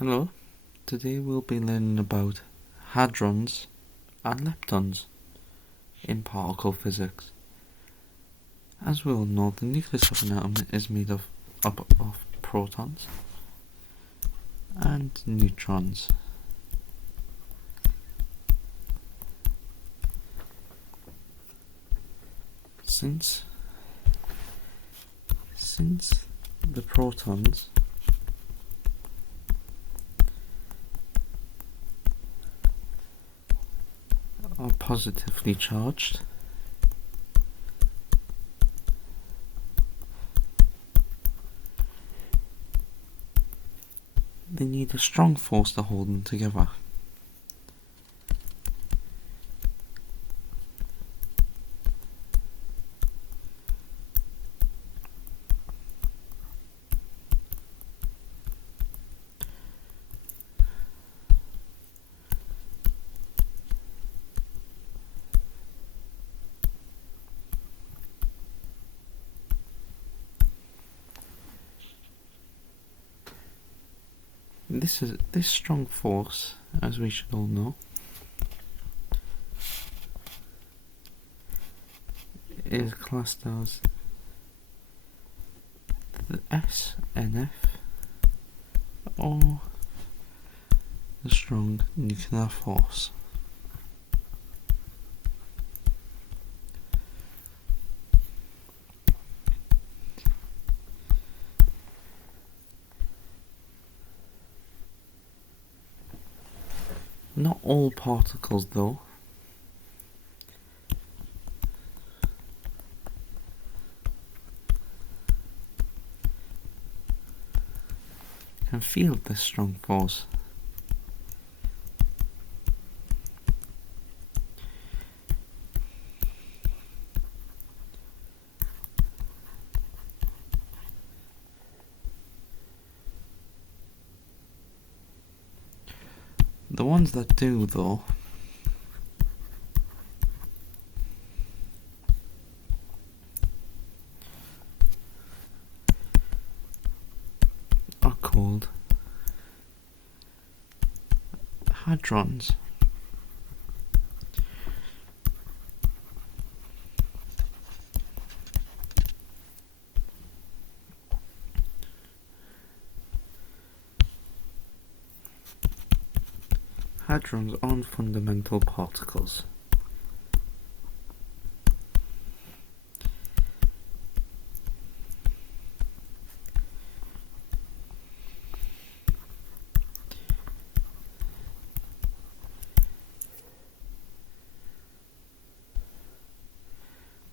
Hello, today we'll be learning about hadrons and leptons in particle physics. As we all know, the nucleus of an atom is made up of protons and neutrons. Since the protons are positively charged, they need a strong force to hold them together. This strong force, as we should all know, is classed as the SNF, or the strong nuclear force. Not all particles, though, can feel this strong force. The ones that do, though, are called hadrons. Hadrons aren't fundamental particles.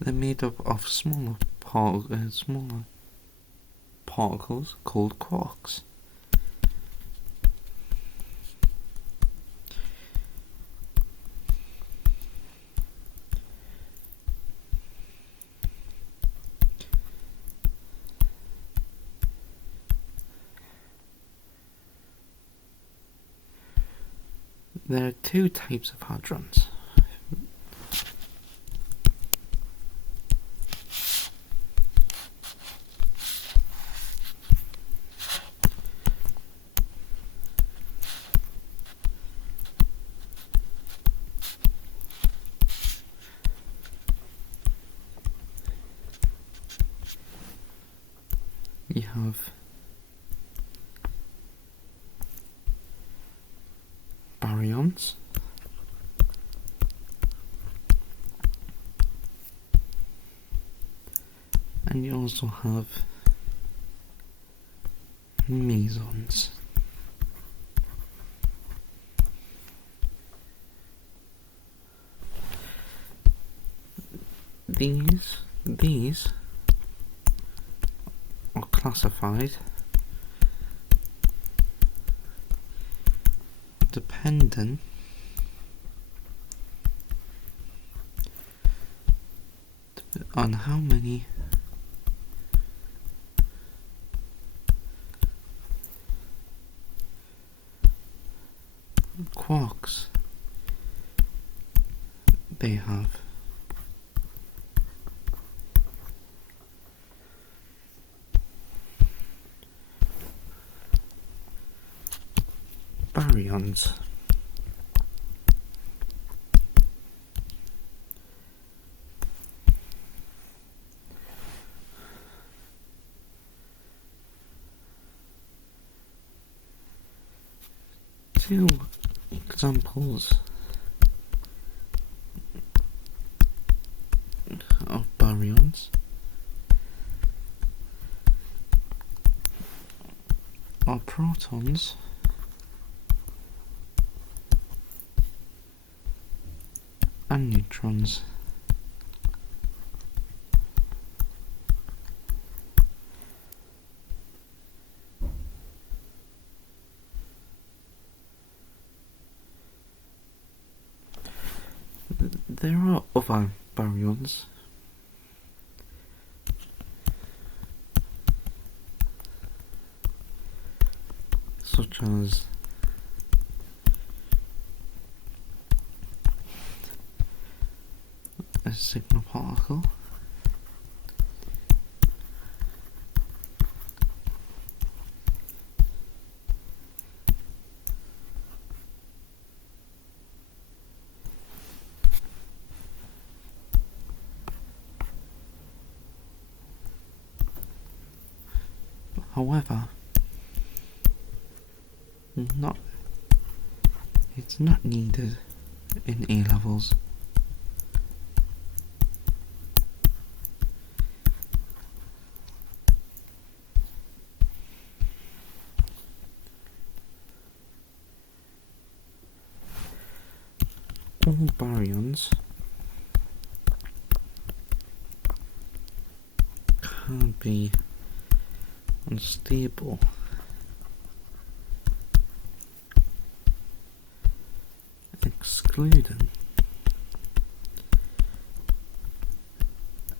They're made up of smaller particles called quarks. There are two types of hadrons. You have baryons, and you also have mesons. These are classified dependent on how many quarks they have. baryons. Two examples of baryons are protons and neutrons. There are other baryons such as a signal particle, however, it's not needed in A levels. All baryons can be unstable excluding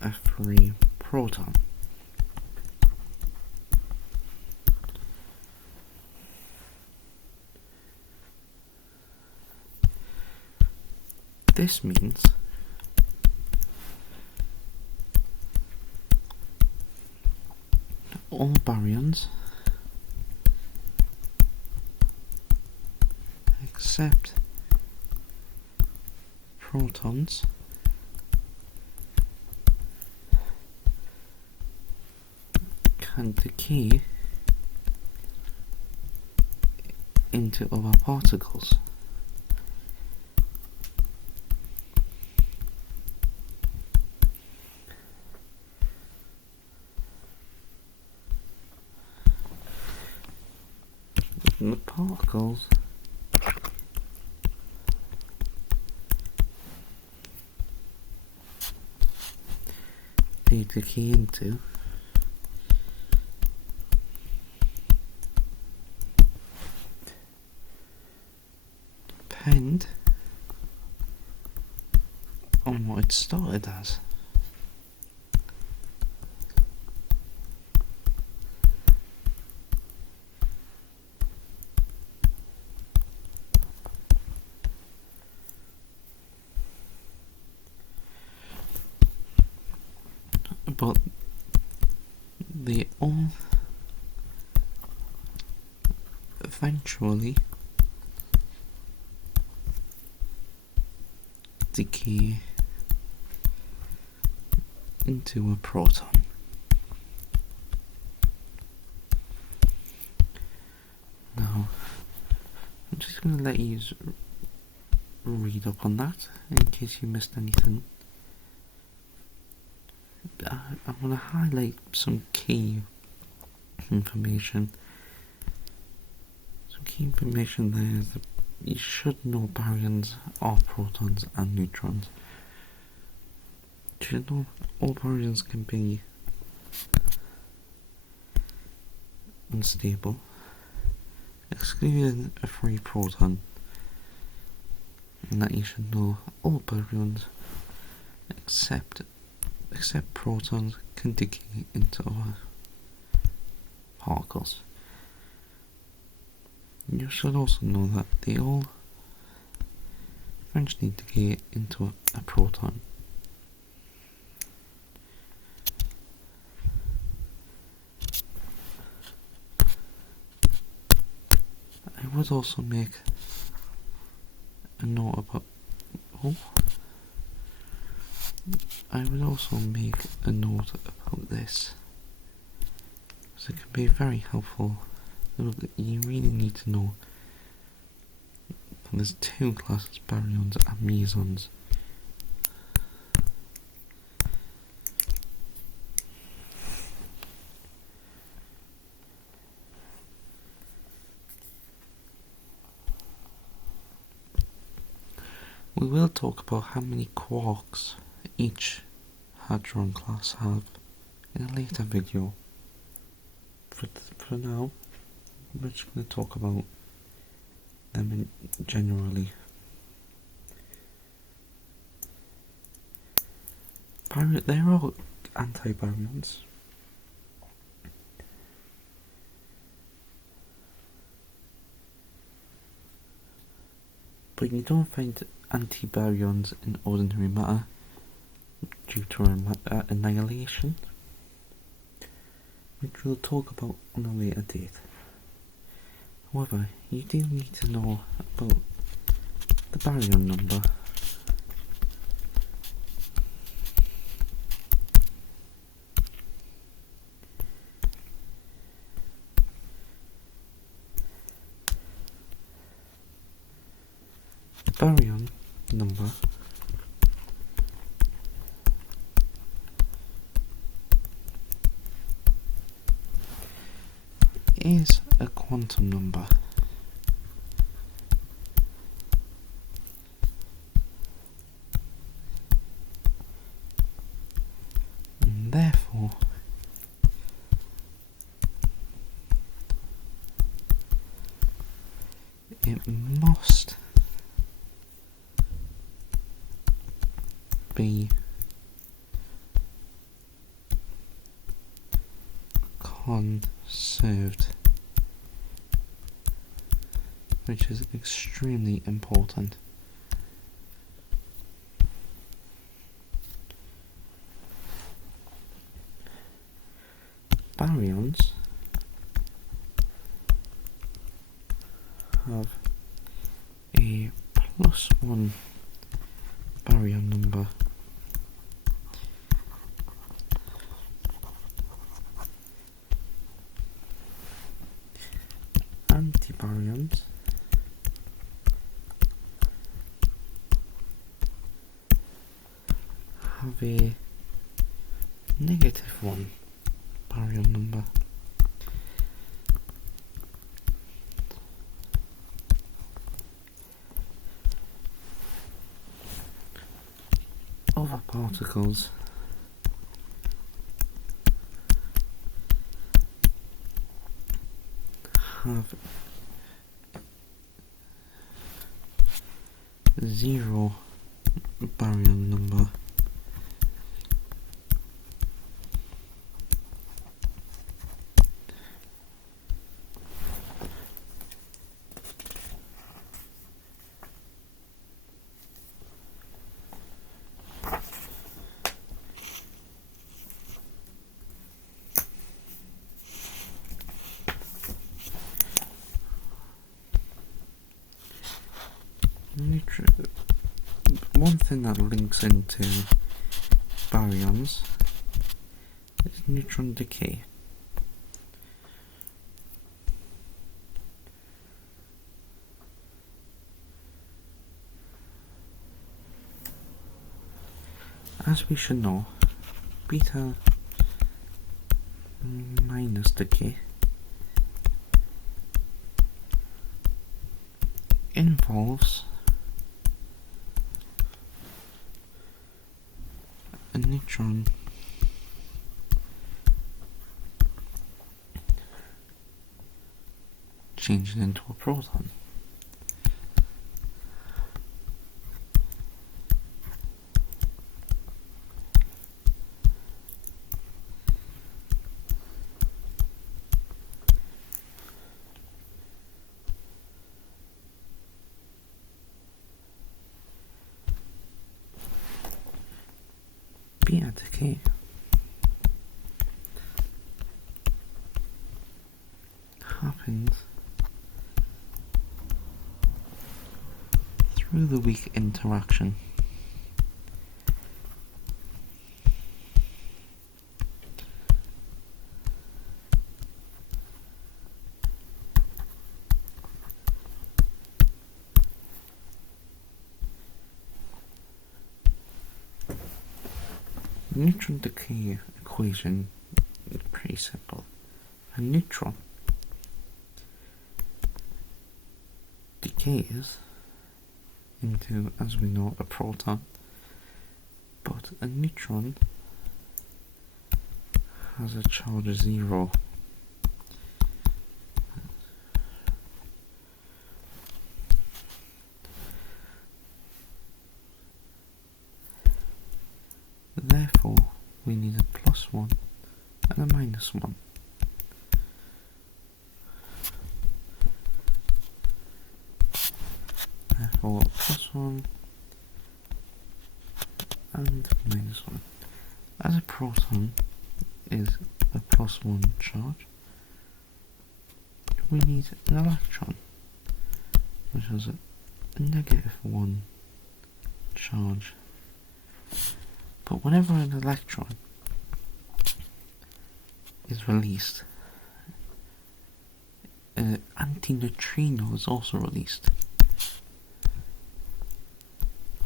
a free proton. This means all baryons except protons can decay into other particles. The particles they decay into depend on what it started as. But they all eventually decay into a proton. Now, I'm just going to let you read up on that in case you missed anything. I'm going to highlight some key information. Some key information there is that you should know baryons are protons and neutrons. You should know all baryons can be unstable, excluding a free proton, and that you should know all baryons except protons can decay into other particles. You should also know that they all eventually decay into a proton. I would also make a note about this, so it can be very helpful. You really need to know that there's two classes, baryons and mesons. We will talk about how many quarks each hadron class have in a later video. For now, we're just going to talk about them generally. They're all antibaryons. But you don't find antibaryons in ordinary matter due to annihilation, which we'll talk about on a later date. However, you do need to know about the baryon number. The baryon number is a quantum number. And therefore, it must be conserved, which is extremely important. Baryons have a +1 baryon number. Antibaryons have a -1 baryon number. Other particles have 0 baryon number. One thing that links into baryons is neutron decay. As we should know, beta minus decay involves a neutron changing into a proton. Beta decay happens through the weak interaction. The neutron decay equation is pretty simple. A neutron decays into, as we know, a proton, but a neutron has a charge of 0. Therefore, we need a +1 and a -1. Therefore, +1 and -1. As a proton is a +1 charge, we need an electron, which has a -1 charge. But whenever an electron is released, an antineutrino is also released.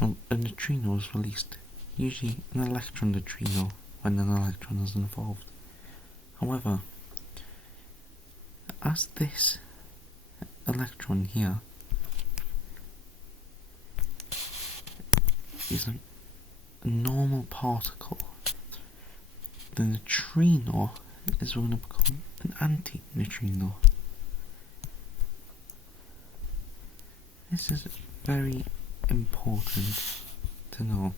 Well, a neutrino is released, usually an electron neutrino when an electron is involved. However, as this electron here is a normal particle, the neutrino is going to become an antineutrino. This is very important to know.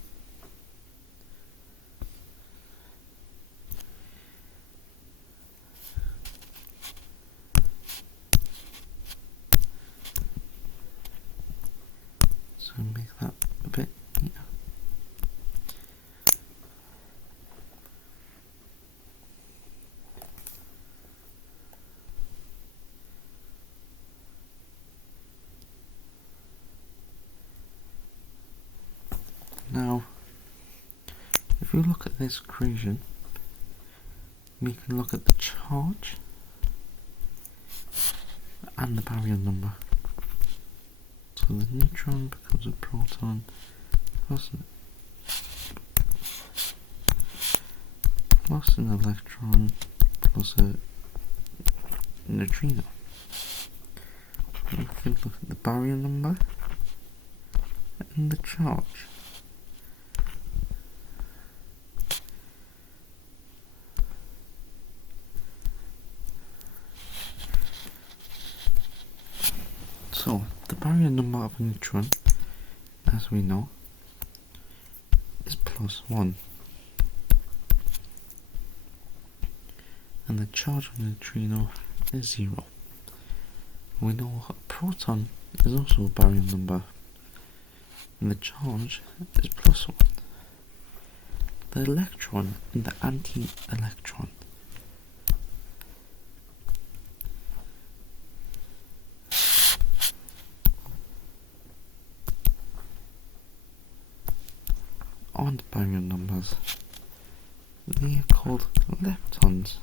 So make that a bit neater. Now, if we look at this equation, we can look at the charge and the baryon number. So the neutron becomes a proton plus an electron plus a neutrino. If we look at the baryon number and the charge, so the baryon number of a neutron, as we know, is +1, and the charge of a neutrino is 0. We know a proton is also a baryon number, and the charge is +1. The electron and the anti-electron aren't baryon numbers. They are called leptons,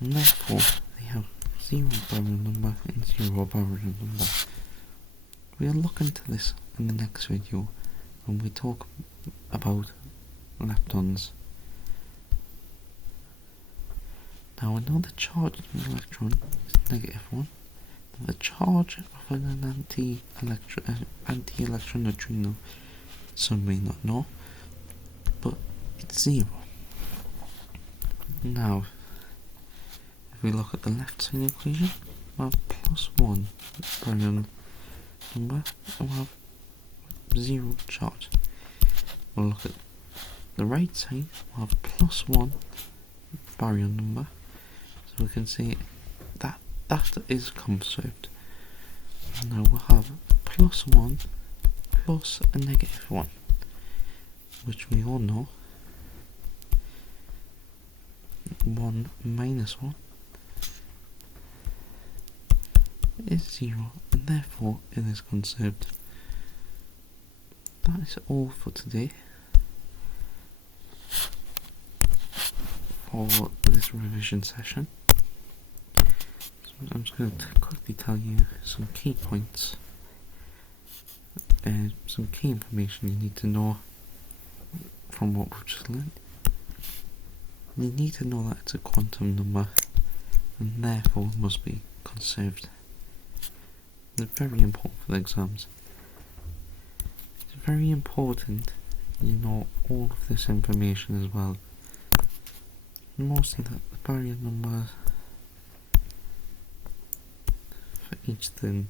and therefore they have 0 baryon number and 0 baryon number. We'll look into this in the next video when we talk about leptons. Now we know the charge of an electron is -1. The charge of an anti-electron neutrino, some may not know, but it's 0. Now, if we look at the left side equation, we have +1 baryon number, and we have 0 charge. We'll look at the right side, we'll have +1 baryon number, so we can see that is conserved. Now we'll have +1 plus a -1, which we all know 1 minus 1 is 0, and therefore it is conserved. That is all for today. For this revision session. So I'm just going to quickly tell you some key points and some key information you need to know from what we've just learned. You need to know that it's a quantum number and therefore must be conserved. It's very important for the exams. It's very important you know all of this information as well. Mostly the barrier numbers for each thing.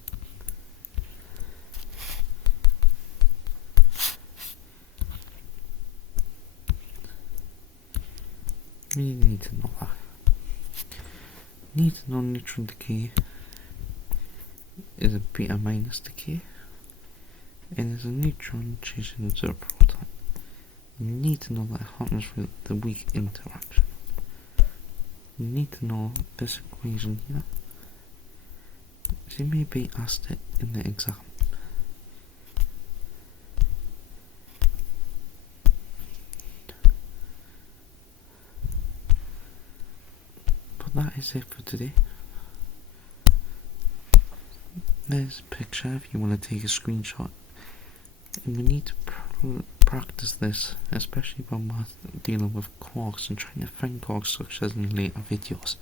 You need to know that. You need to know neutron decay is a beta minus decay and is a neutron chasing into a proton. You need to know that it happens with the weak interaction. You need to know this equation here, as you may be asked it in the exam. But that is it for today. There's a picture if you want to take a screenshot. And we need to practice this, especially when we're dealing with quarks and trying to find quark structures in later videos.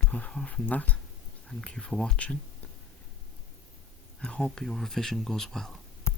But apart from that, thank you for watching. I hope your revision goes well.